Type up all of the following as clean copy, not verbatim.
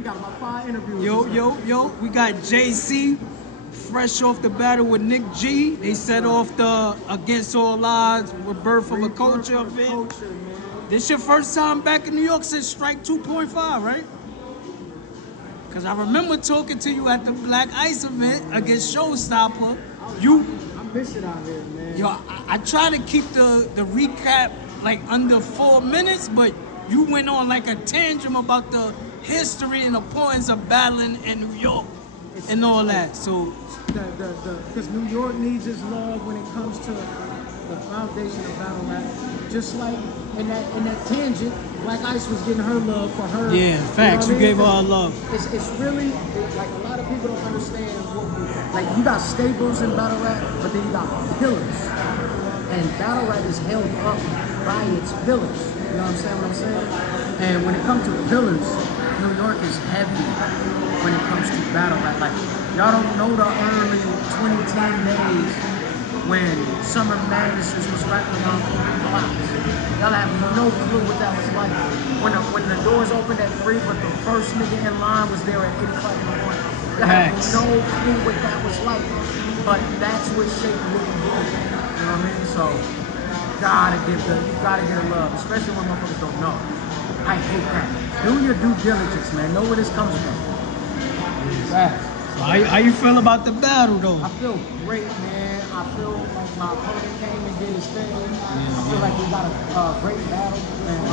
We got about 5 interviews. Yo, we got JC, fresh off the battle with Nick G. They set off the Against All Odds, Rebirth of a Culture event. This your first time back in New York since Strike 2.5, right? Because I remember talking to you at the Black Ice event against Showstopper. I miss it out here, man. Yo, I try to keep the recap like under 4 minutes, but you went on like a tangent about the history and importance of battling in New York and all that. So, because New York needs its love when it comes to the foundation of battle rap. Just like in that tangent, Black Ice was getting her love for her. Yeah, facts. You gave her love. It's really like a lot of people don't understand like you got staples in battle rap, but then you got pillars, and battle rap is held up by its pillars. You know what I'm saying? And when it comes to pillars, New York is heavy when it comes to battle rap. Like, y'all don't know the early 2010 days when Summer Madnesses was rapping on blocks. Y'all have no clue what that was like. When the doors opened at 3, but the first nigga in line was there at 8 o'clock in the morning. Y'all have no clue what that was like. But that's what shaped what we do. You know what I mean? So, you gotta get a love, especially when motherfuckers don't know. I hate that. Do your due diligence, man. Know where this comes from. Facts. So how you feel about the battle, though? I feel great, man. I feel like my opponent came and did his thing. I feel like we got a great battle. And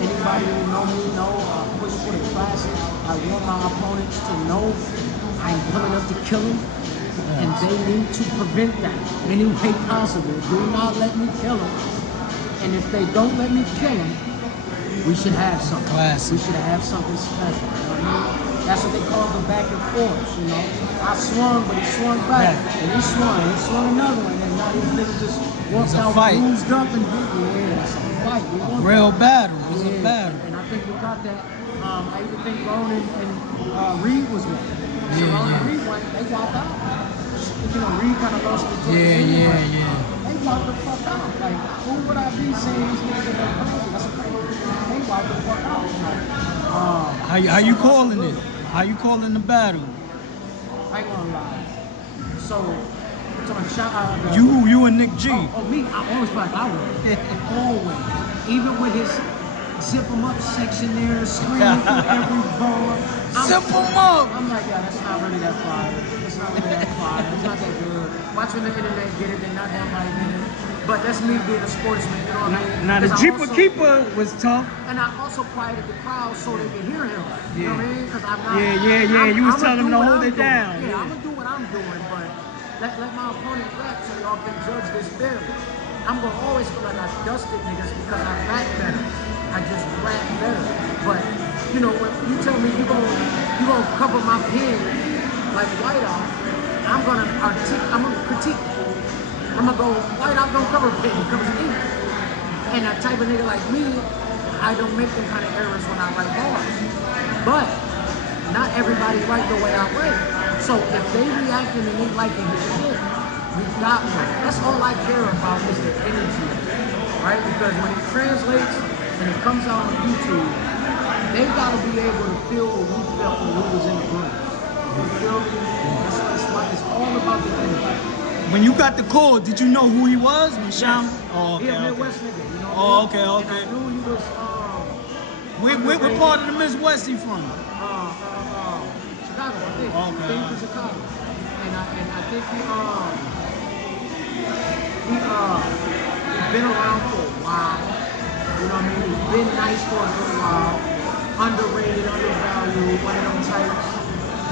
anybody who know me know I push for the classics. I want my opponents to know I'm coming up to kill them. And they need to prevent that any way possible. Do not let me kill them. And if they don't let me kill them, we should have something. Classic. We should have something special. You know what I mean? That's what they call the back and forth, you know. I swung, but he swung back. And he swung another one. And now these niggas just walked out bruised up and it's a fight. Real battle. It's a battle. And I think we got that. I even think Ronan and Reed was one. So Ronan and Reed went, they walked out. You know, Reed kind of lost the joint. They walked the fuck out. Like, who would I be saying these niggas in their country? That's crazy. They walked the fuck out. How you calling it? How you calling the battle? I ain't gonna lie. So, you and Nick G. Oh, me? I always feel like I would. Always. Even with his zip him up section there, screaming through every bar. Zip him up! I'm like, yeah, that's not really that fire. It's not really that fire. It's not that good. Watch when the internet get it, they're not that right in it. But that's me being a sportsman, you know what I mean? Now the Jeeper Keeper was tough. And I also quieted the crowd so they could hear him. You know what I mean? Because I'm not. You was telling them to hold it down. Yeah, I'm gonna do what I'm doing, but let my opponent rap so y'all can judge this fairly. I'm gonna always feel like I dusted niggas because I rap better. I just rap better. But you know, when you tell me you gonna cover my pen like Whiteout, I'm gonna critique. I'm gonna go, Whiteout don't cover pen, he covers ink. And that type of nigga like me, I don't make them kind of errors when I write bars. But not everybody write the way I write. So if they reacting and they liking his shit, we got one. That's all I care about is the energy, right? Because when it translates and it comes out on YouTube, they gotta be able to feel what we felt when we was in the room. You feel me? It's all about the energy. When you got the call, did you know who he was? Sham? Oh, okay. Yeah, Midwest nigga, you know. Oh, okay. And I knew he was. What part of the Midwest he from? Chicago, I think. Okay. He came from Chicago, and I think he's been around for a while. You know what I mean? He's been nice for a little while. Underrated, undervalued, one of them types.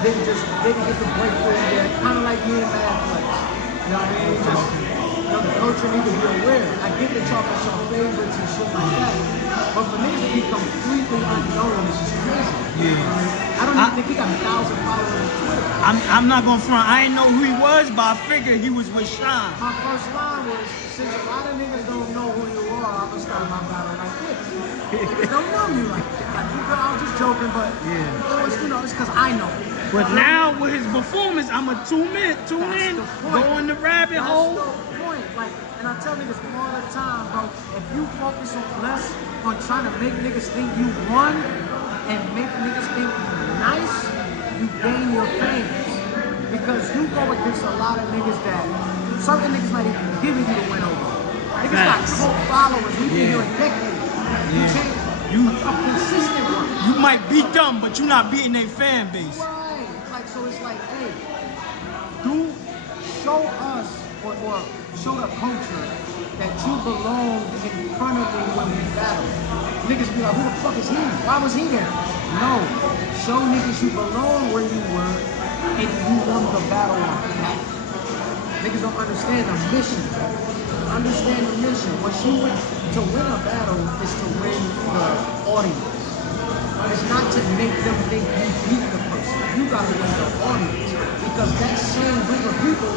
Didn't get the breakthrough yet. Kind of like me and Mad Flex. You know what I mean? Just, you know, the culture need to be aware. I get the talk about some favorites and shit like that. But for niggas to be completely unknown is just crazy. Yeah. I don't even think he got 1,000 followers on Twitter. I'm not gonna front. I didn't know who he was, but I figured he was with Sean. My first line was, since a lot of niggas don't know who you are, I'm gonna start my battle like this. Niggas don't know you like that. I was just joking, but it was, you know, it's because I know. But now with his performance, I'm a tune in, go in the rabbit hole. That's the point. Like, and I tell niggas all the time, bro, if you focus on less on trying to make niggas think you won, and make niggas think you're nice, you gain your fans. Because you go against a lot of niggas that certain niggas not even giving you the win over. Niggas got cult followers. We've been here a decade. You can't. A consistent one. You might beat them, but you're not beating their fan base. Right. Like, so it's like, hey, show us or show the culture that you belong in front of me when we battle. Niggas be like, who the fuck is he? Why was he there? No. Show niggas you belong where you were and you won the battle on that. Niggas don't understand the mission. Understand the mission. What you win to win a battle is to win the audience. It's not to make them think you beat the person. You gotta win the audience. Because that same group of people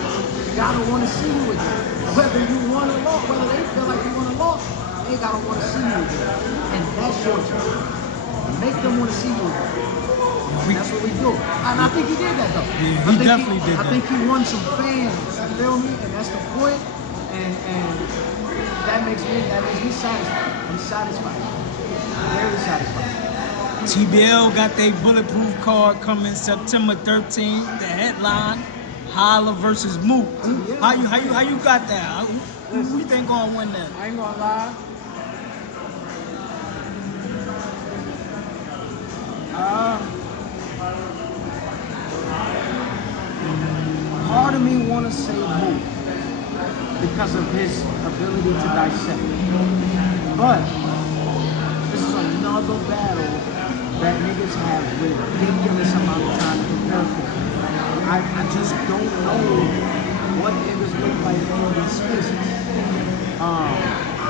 gotta wanna see you again. Whether you won or lost, whether they feel like you won or lost, they gotta wanna see you again. And that's your job. Make them wanna see you again. And that's what we do. And I think he did that though. Yeah, he definitely did that. I think he won some fans, you feel me? And that's the point. And that makes me satisfied. I'm satisfied. Very satisfied. TBL got their bulletproof card coming September 13th. The headline, Holla versus Mook. How you got that? Who you think gonna win that? I ain't gonna lie. Part of me wanna say Mook because of his ability to dissect. But this is another battle that niggas have ridiculous amount of time to prepare for. I just don't know what niggas look like in these spaces.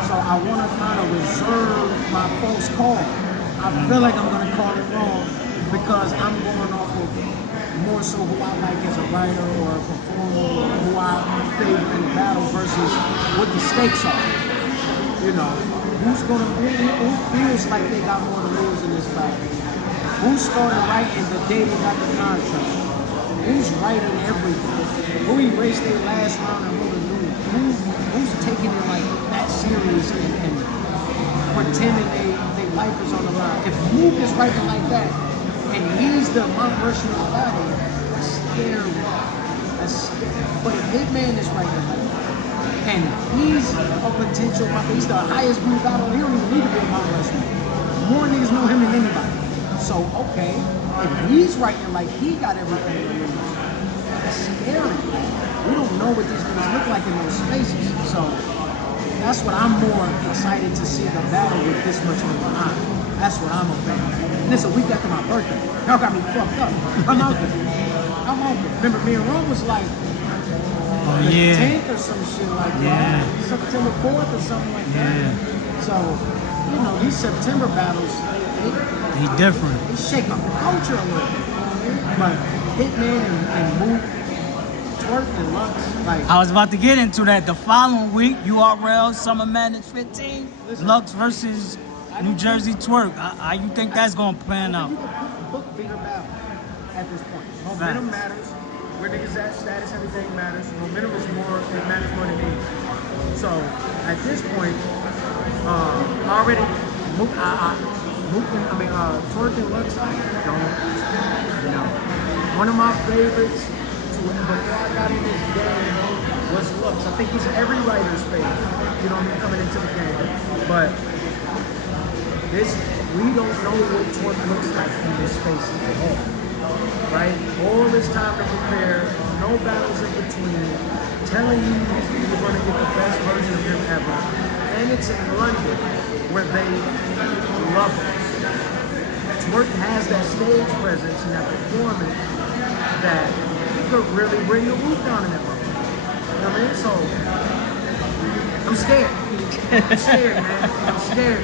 So I want to kind of reserve my false call. I feel like I'm going to call it wrong because I'm going off of more so who I like as a writer or a performer or who I favor in the battle versus what the stakes are. You know, who feels like they got more to lose in this battle? Who started writing the day they got the contract? Who's writing everything? Who erased their last round and wrote a new one? Who's taking it like that serious and pretending their life is on the line? If Mook is writing like that and he's the Mount Rushmore of the battle, that's scary. That's scary. But if Hitman is writing like that, and he's a potential, he's the highest blue battle, he don't even need to be a Mount Rushmore. More niggas know him than anybody. So, okay, if he's writing like he got everything to lose, that's scary. We don't know what these niggas look like in those spaces. So, that's what I'm more excited to see the battle with this much on behind. That's what I'm a fan of. And it's a week after my birthday. Y'all got me fucked up. I'm out there. Remember, me and Rome was like, the 10th or some shit like that. September 4th or something like that. So, you know, these September battles, He different. They shake up the culture a little bit. But Hitman and Mook, Twork and Lux, like... I was about to get into that. The following week, URL Summer Madness 15, Lux versus New Jersey Twork. How you think that's going to plan out? You can book bigger battle at this point. Momentum matters. Where niggas at, status, everything matters. Momentum is more, it matters more than age. So, at this point, already, Twork and Lux, I don't, you know. One of my favorites before I got in this game was Lux. I think he's every writer's favorite, you know what I mean, coming into the game. But we don't know what Twork looks like in this space at all. Right? All this time to prepare, no battles in between, telling you you're going to get the best version of him ever. And it's in London, where they love us. Twork has that stage presence and that performance that could really bring the roof down in that moment. You know what I mean? So, I'm scared. I'm scared, man. I'm scared.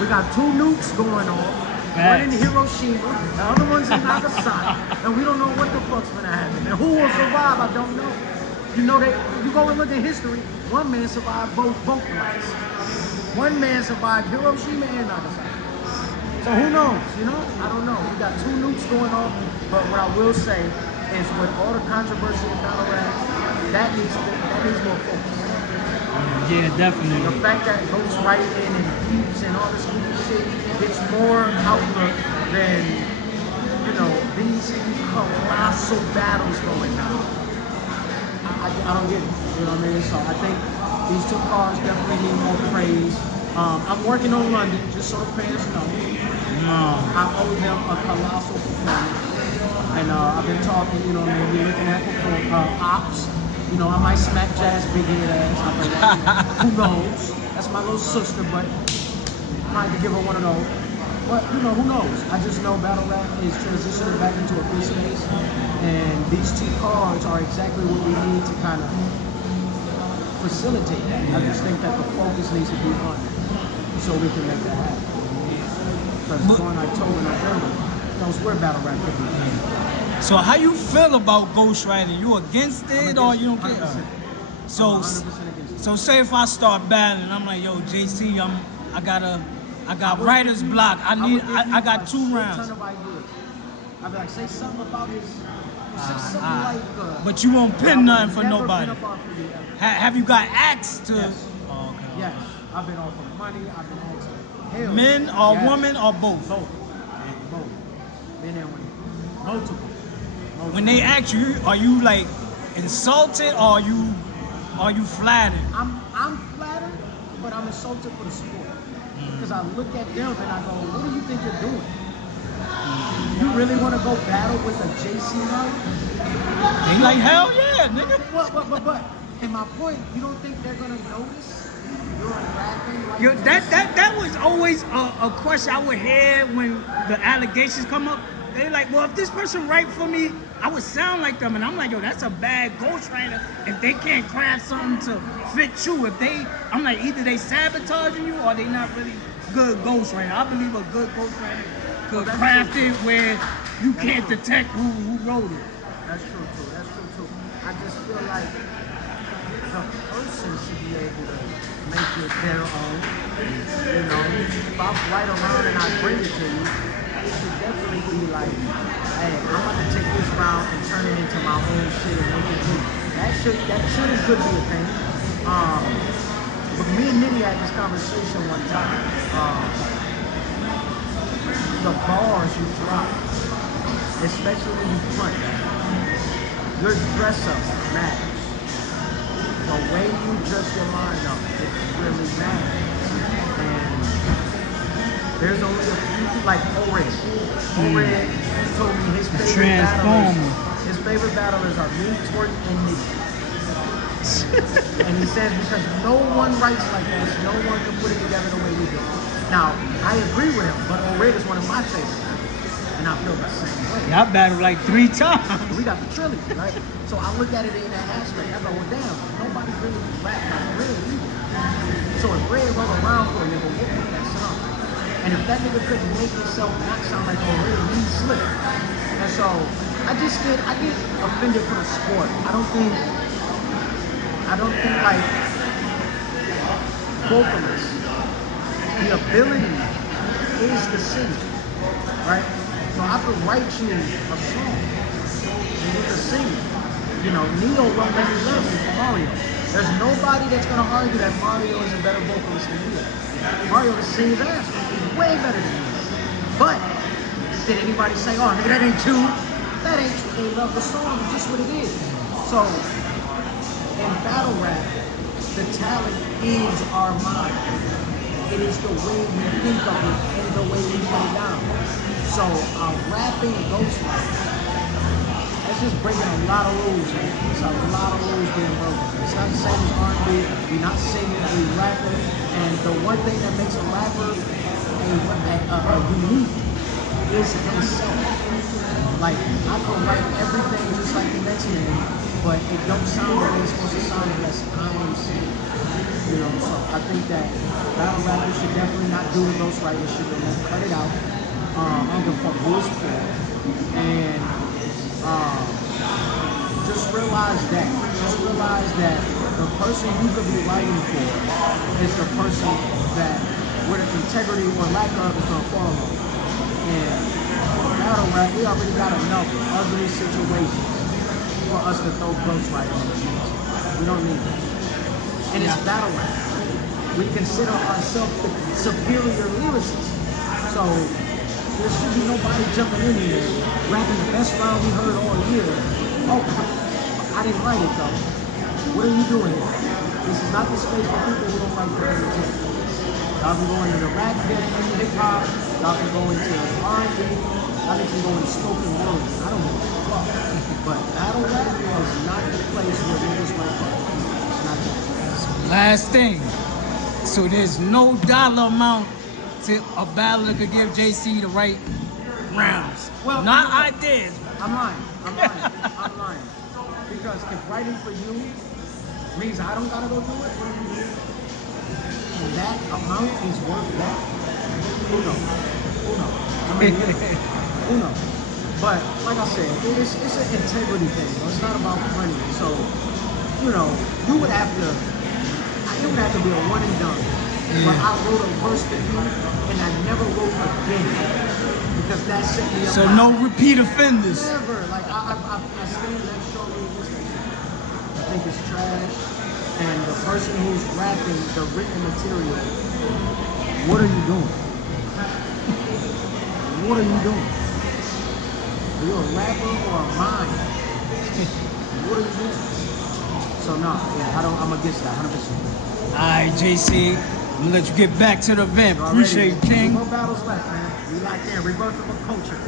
We got 2 nukes going on. One in Hiroshima, the other one's in Nagasaki, and we don't know what the fuck's gonna happen. And who will survive, I don't know. You know, you go and look at history, one man survived both flights. One man survived Hiroshima and Nagasaki. So who knows, you know? I don't know. We got 2 nukes going on, but what I will say is with all the controversy in battle rap, that needs more focus. Yeah, The definitely. fact that ghostwriting and beats and all this stupid shit gets more outlook than, you know, these colossal battles going on. I don't get it. You know what I mean? So I think these two cars definitely need more praise. I'm working on London, just so the fans know. I owe them a colossal performance. And I've been talking, you know what I mean? We're looking at ops. You know, I might smack Jazz big head ass. I don't know. Who knows? That's my little sister, but I might have to give her one of those. But, you know, who knows? I just know battle rap is transitioning back into a business. And these two cards are exactly what we need to kind of facilitate that. I just think that the focus needs to be on it so we can make that happen. Because going October, November, knows where battle rap could be. So how you feel about ghostwriting? You against it or you don't care? 100%. So, 100% against it. so say if I start battling, I'm like, yo, JC, I got writer's block. I got 2 rounds. I'd be like, say something about his. Say something like. But you won't pin nothing for never nobody. Pin up off of you ever. Have you got asked to? Yes. Oh, okay. Yes, I've been offered money. I've been asked. Hell, Men or yes. women or both? Both. Both. Men and women. Multiple. When they ask you, are you like insulted or are you flattered? I'm flattered, but I'm insulted for the sport. Because I look at them and I go, what do you think you're doing? You really want to go battle with a JC Holla? They like, hell yeah, nigga. But, and my point, you don't think they're going to notice you're rapping? Like Yo, that was always a question I would hear when the allegations come up. They like, well, if this person write for me, I would sound like them. And I'm like, yo, that's a bad ghostwriter if they can't craft something to fit you. I'm like, either they sabotaging you or they not really good ghostwriter. I believe a good ghostwriter could craft it where you can't detect who wrote it. That's true, too. That's true, too. I just feel like the person should be able to make it their own. You know, if I write around and I bring it to you, it should definitely be like, hey, I'm about to take this round and turn it into my own shit and make it do. That should and could be a thing. But me and Nitty had this conversation one time. The bars you drop, especially when you front, your dress up matters. The way you dress your line up, it really matters. And there's only a few, like O.Red. O.Red told me his favorite battlers are me, Twork, and Nick. And he says because no one writes like us, no one can put it together the way we do. Now, I agree with him, but O.Red is one of my favorites. And I feel the same way. Y'all battled like 3 times. We got the trilogy, right? So I look at it in that aspect. I go, well, damn, nobody really rap like Red either. So if Red wrote around for a nigga, what would that sound like? And if that nigga couldn't make himself not sound like Red, he's slick. And so I get offended for the sport. I don't think like vocalists, the ability is the singer, right? So I could write you a song and you can sing it. You know, Neo wrote Let Me Love You for Mario. There's nobody that's gonna argue that Mario is a better vocalist than Neo. Mario can sing his ass off. He's way better than Neo. But did anybody say, oh nigga, that ain't you? That ain't true. They love the song, it's just what it is. So in battle rap, the talent is our mind. It is the way we think of it and the way we put it down. So rapping ghostwriter, that's just breaking a lot of rules, man. It's a lot of rules being broken. It's not the same as R&B. We're not singing, we're rapping. And the one thing that makes a rapper unique is himself. Like, I can write everything just like the next man, but it don't sound the way it's supposed to sound unless I am singing. You know, so I think that battle rappers should definitely not do what ghostwriters should do. Cut it out. I don't give a fuck who it's for. And just realize that. Just realize that the person you could be writing for is the person that, with integrity or lack of, is going to follow. And battle rap, we already got enough ugly situations for us to throw ghostwriters on the sheets. We don't need that. and it's Yeah. battle rap. We consider ourselves the superior lyricists. So there should be nobody jumping in here, rapping the best round we heard all year. Oh, I didn't write it though. What are you doing here? This is not the space for people who don't like the music. Y'all can go into the rap, hip hop. Y'all can go into R&B. Y'all can go into spoken word. I don't give a fuck. But battle rap is not the place where niggas like that. It's not that. Last thing. So there's no dollar amount to a battler could give JC the right rounds. Well, not you know, ideas. I'm lying. I'm lying. Because if writing for you means I don't gotta go do it, and that amount is worth that, who knows? Who knows? I mean, who knows? But like I said, it's an integrity thing. It's not about money. So, you know, it would have to be a one and done. But I wrote a verse for you, and I never wrote again because that set me up. So no repeat offenders. Never. Like I stand next strongly against that shit. I think it's trash. And the person who's rapping the written material, what are you doing? What are you doing? Are you a rapper or a mime? What are you doing? So no, yeah, I'm against that 100%. Alright, JC. I'm gonna let you get back to the event. You already, Appreciate you, King. More battles left, man. We locked in. Rebirth of a culture.